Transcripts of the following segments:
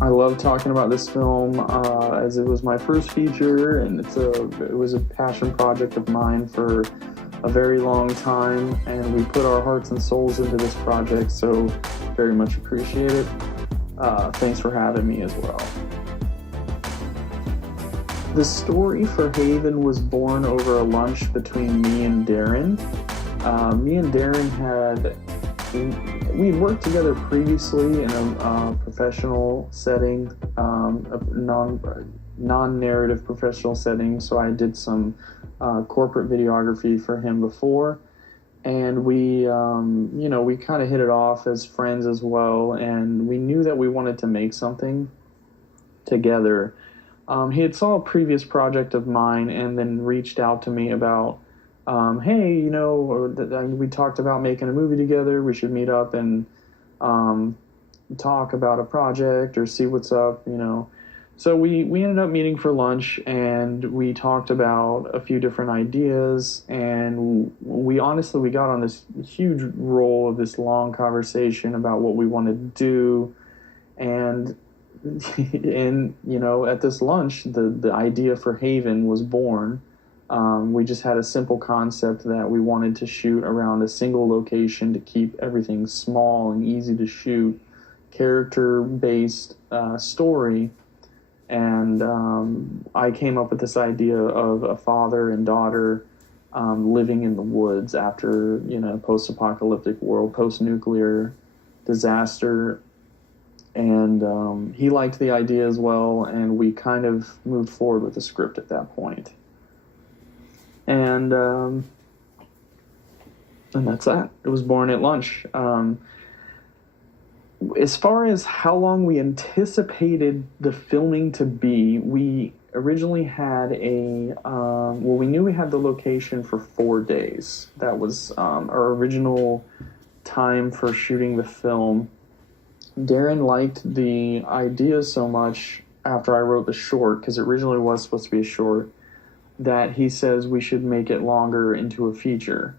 I love talking about this film as it was my first feature, and it was a passion project of mine for a very long time, and we put our hearts and souls into this project, so very much appreciate it. Thanks for having me as well. The story for Haven was born over a lunch between me and Darren. Me and Darren we'd worked together previously in a professional setting, a non-narrative professional setting, so I did some corporate videography for him before, and we kind of hit it off as friends as well, and we knew that we wanted to make something together. He had saw a previous project of mine and then reached out to me about, hey, we talked about making a movie together. We should meet up and talk about a project or see what's up, So we ended up meeting for lunch, and we talked about a few different ideas, and we got on this huge roll of this long conversation about what we wanted to do, and at this lunch, the idea for Haven was born. We just had a simple concept that we wanted to shoot around a single location to keep everything small and easy to shoot, character-based story. And I came up with this idea of a father and daughter living in the woods after, post-apocalyptic world, post-nuclear disaster. And he liked the idea as well, and we kind of moved forward with the script at that point. And that's that. It was born at lunch. As far as how long we anticipated the filming to be, we originally had we knew we had the location for 4 days. That was our original time for shooting the film. Darren liked the idea so much after I wrote the short, because it originally was supposed to be a short, that he says we should make it longer into a feature.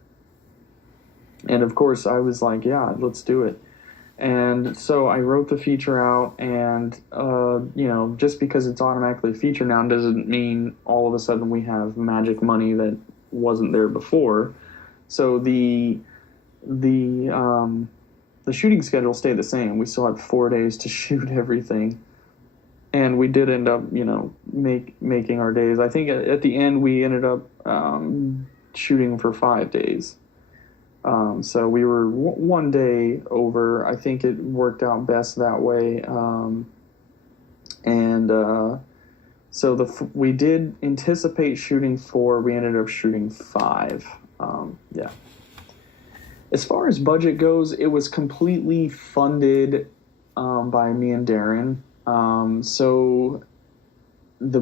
And of course I was like, yeah, let's do it. And so I wrote the feature out, and just because it's automatically a feature now doesn't mean all of a sudden we have magic money that wasn't there before. So the shooting schedule stayed the same. We still had 4 days to shoot everything. And we did end up, making our days. I think at the end we ended up shooting for 5 days. So we were 1 day over. I think it worked out best that way. So we did anticipate shooting 4. We ended up shooting 5. Yeah. As far as budget goes, it was completely funded by me and Darren. So the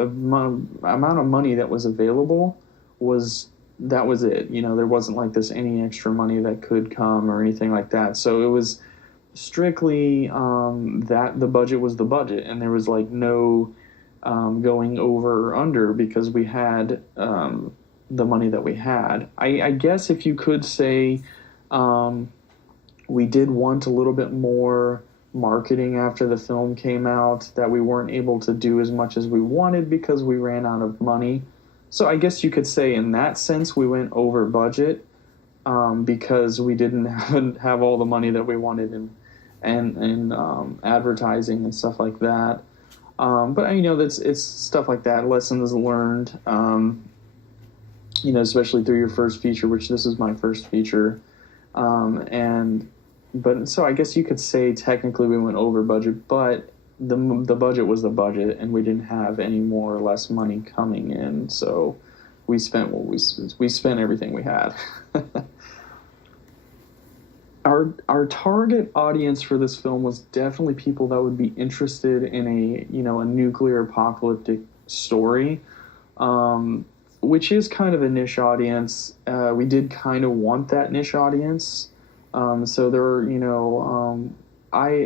amount of money that was available was it. There wasn't like this any extra money that could come or anything like that. So it was strictly that the budget was the budget, and there was like no going over or under, because we had the money that we had. I guess if you could say we did want a little bit more marketing after the film came out that we weren't able to do as much as we wanted because we ran out of money. So I guess you could say in that sense we went over budget because we didn't have all the money that we wanted in advertising and stuff like that. But it's stuff like that, lessons learned. Especially through your first feature, which this is my first feature. But so I guess you could say technically we went over budget, but the budget was the budget, and we didn't have any more or less money coming in, so we spent we spent everything we had. Our target audience for this film was definitely people that would be interested in a nuclear apocalyptic story, which is kind of a niche audience. We did kind of want that niche audience. So there are,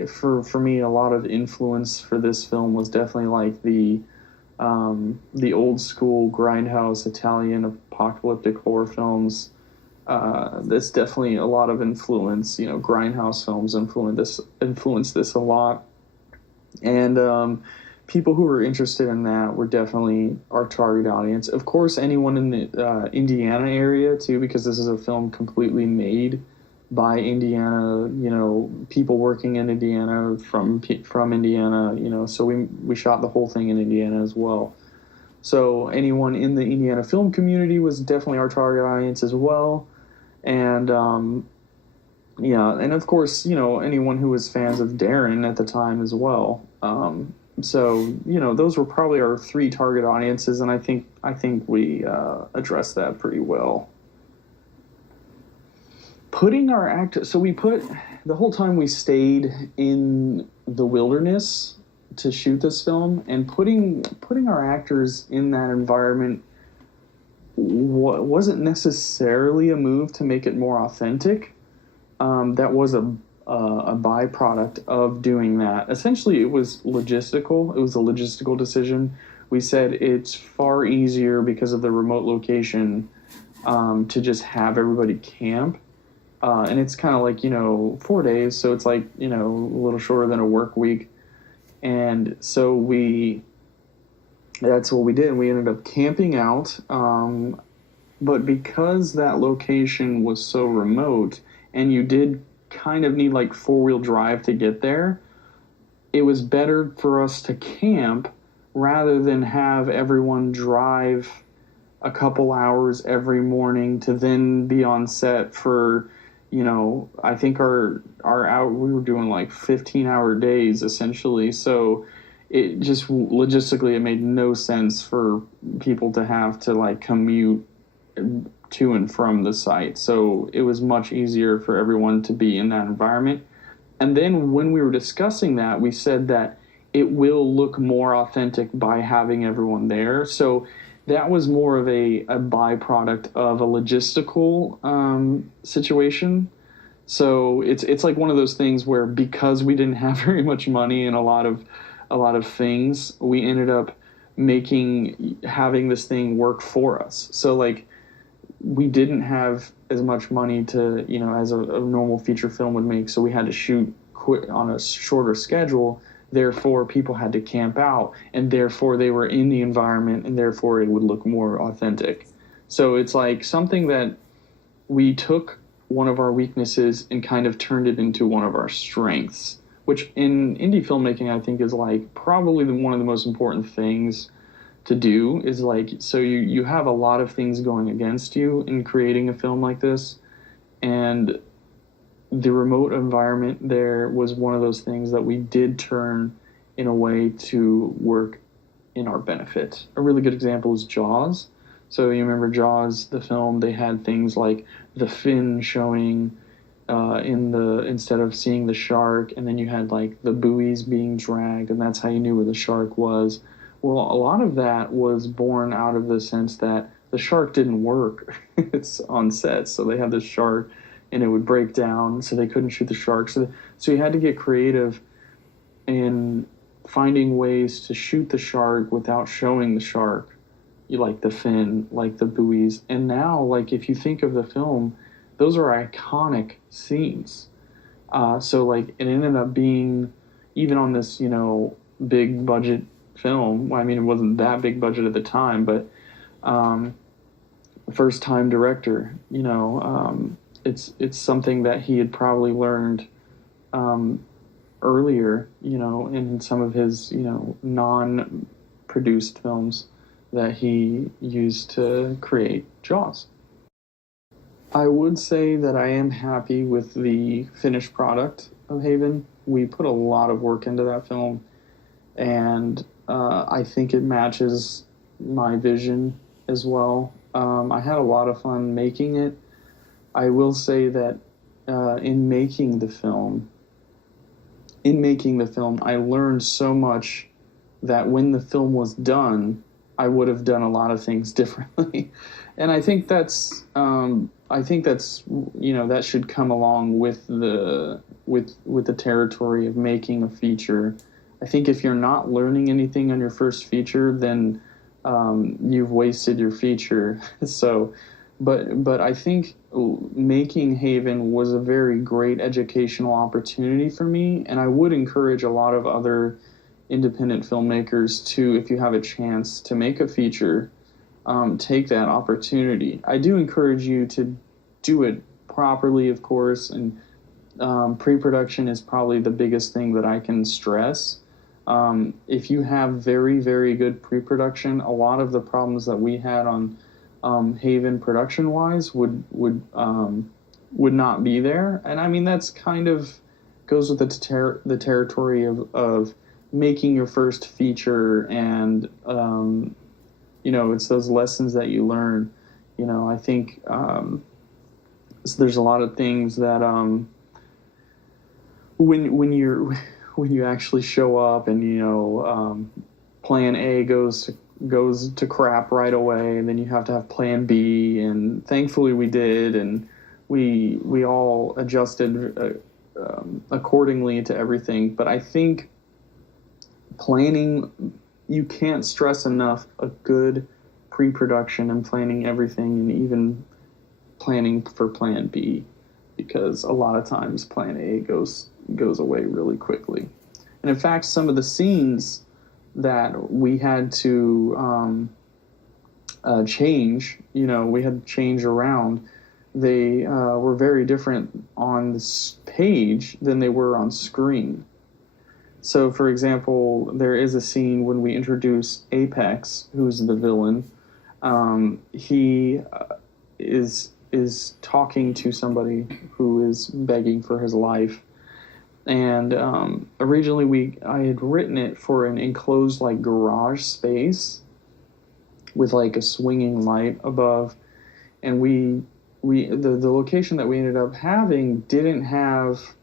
for me, a lot of influence for this film was definitely like the old school grindhouse Italian apocalyptic horror films. That's definitely a lot of influence. Grindhouse films influenced this a lot. And people who were interested in that were definitely our target audience. Of course, anyone in the Indiana area, too, because this is a film completely made by Indiana, people working in Indiana from Indiana, so we shot the whole thing in Indiana as well. So anyone in the Indiana film community was definitely our target audience as well. And, and of course, anyone who was fans of Darren at the time as well. So, those were probably our three target audiences, and I think we addressed that pretty well. So we put, the whole time we stayed in the wilderness to shoot this film, and putting our actors in that environment wasn't necessarily a move to make it more authentic. That was a byproduct of doing that. Essentially, it was logistical. It was a logistical decision. We said it's far easier because of the remote location to just have everybody camp. And it's kind of like, 4 days. So it's like, a little shorter than a work week. And so that's what we did. We ended up camping out. But because that location was so remote and you did kind of need like 4-wheel drive to get there, it was better for us to camp rather than have everyone drive a couple hours every morning to then be on set for, I think we were doing like 15-hour days essentially. So it just logistically, it made no sense for people to have to like commute to and from the site. So it was much easier for everyone to be in that environment. And then when we were discussing that, we said that it will look more authentic by having everyone there. So that was more of a byproduct of a logistical situation. So it's like one of those things where because we didn't have very much money and a lot of things, we ended up having this thing work for us. So like we didn't have as much money to, as a normal feature film would make. So we had to shoot on a shorter schedule. Therefore, people had to camp out, and therefore they were in the environment, and therefore it would look more authentic. So it's like something that we took one of our weaknesses and kind of turned it into one of our strengths, which in indie filmmaking, I think is like probably one of the most important things to do is like, so you have a lot of things going against you in creating a film like this. And the remote environment there was one of those things that we did turn in a way to work in our benefit. A really good example is Jaws. So you remember Jaws, the film, they had things like the fin showing instead of seeing the shark, and then you had like the buoys being dragged, and that's how you knew where the shark was. Well, a lot of that was born out of the sense that the shark didn't work. It's on set, so they had this shark, and it would break down, so they couldn't shoot the shark. So you had to get creative in finding ways to shoot the shark without showing the shark, like the fin, like the buoys. And now, like if you think of the film, those are iconic scenes. So like it ended up being, even on this, big budget film. I mean, it wasn't that big budget at the time, but first time director, it's something that he had probably learned earlier, in some of his, non-produced films that he used to create Jaws. I would say that I am happy with the finished product of Haven. We put a lot of work into that film, and I think it matches my vision as well. I had a lot of fun making it. I will say that in making the film, I learned so much that when the film was done, I would have done a lot of things differently. And I think that's that should come along with the territory of making a feature. I think if you're not learning anything on your first feature, then you've wasted your feature. So, but I think making Haven was a very great educational opportunity for me, and I would encourage a lot of other independent filmmakers to, if you have a chance to make a feature, take that opportunity. I do encourage you to do it properly, of course, and pre-production is probably the biggest thing that I can stress. If you have very, very good pre-production, a lot of the problems that we had on Haven production-wise would not be there. And I mean, that's kind of goes with the territory of making your first feature, and it's those lessons that you learn. I think so there's a lot of things that when you actually show up and plan A goes to crap right away, and then you have to have plan B, and thankfully we did, and we all adjusted accordingly to everything. But I think planning, you can't stress enough a good pre-production and planning everything, and even planning for plan B, because a lot of times plan A goes away really quickly. And in fact, some of the scenes that we had to change, we had to change around, they were very different on this page than they were on screen. So, for example, there is a scene when we introduce Apex, who's the villain. He is talking to somebody who is begging for his life. And originally I had written it for an enclosed garage space with a swinging light above, and the location that we ended up having didn't have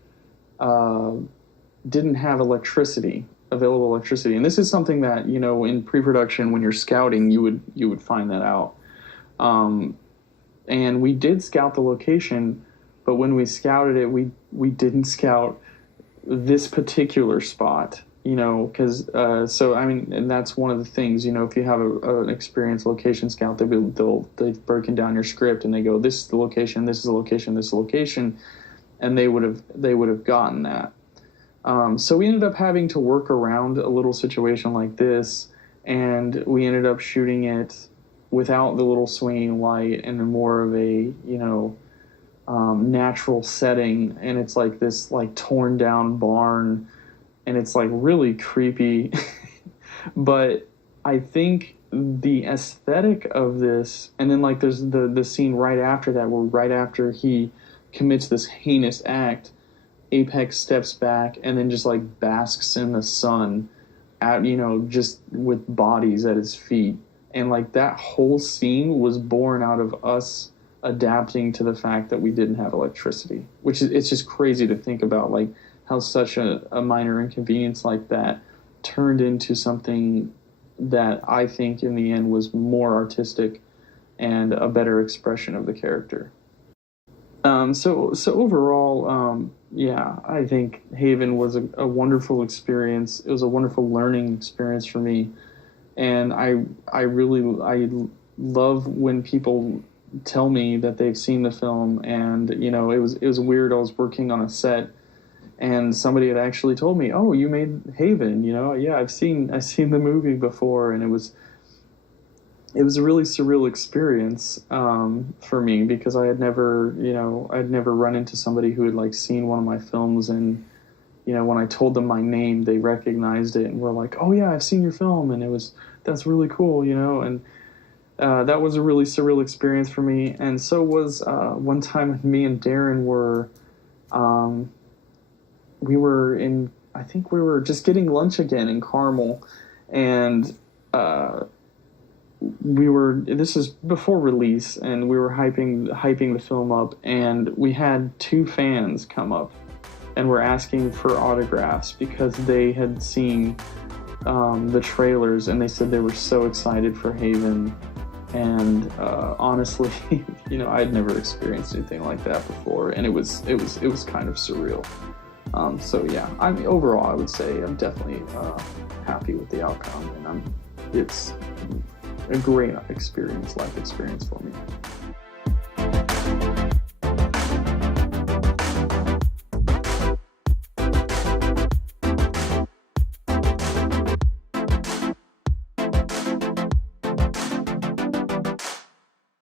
available electricity. And this is something that in pre-production, when you're scouting, you would find that out. And we did scout the location, but when we scouted it, we didn't scout this particular spot, because and that's one of the things, if you have an experienced location scout, they've broken down your script and they go, this is the location, this is the location, this is the location, and they would have gotten that. So we ended up having to work around a little situation like this, and we ended up shooting it without the little swinging light and more of a natural setting, and it's this torn down barn, and it's really creepy. But I think the aesthetic of this, and then there's the scene right after that, where right after he commits this heinous act, Apex steps back and then just basks in the sun at just with bodies at his feet, and that whole scene was born out of us adapting to the fact that we didn't have electricity, which is, it's just crazy to think about, how such a minor inconvenience like that turned into something that I think in the end was more artistic and a better expression of the character. So overall, I think Haven was a wonderful experience. It was a wonderful learning experience for me, and I love when people tell me that they've seen the film. And it was weird. I was working on a set, and somebody had actually told me, "Oh, you made Haven." Yeah, I've seen the movie before, and it was a really surreal experience for me, because I had never run into somebody who had seen one of my films, and when I told them my name, they recognized it and were like, "Oh yeah, I've seen your film," and that's really cool, and that was a really surreal experience for me. And so was one time me and Darren were I think we were just getting lunch again in Carmel, and this is before release, and we were hyping the film up, and we had two fans come up and were asking for autographs because they had seen the trailers, and they said they were so excited for Haven. And honestly, I'd never experienced anything like that before, and it was kind of surreal. So yeah, overall, I would say I'm definitely happy with the outcome, and it's a great life experience for me.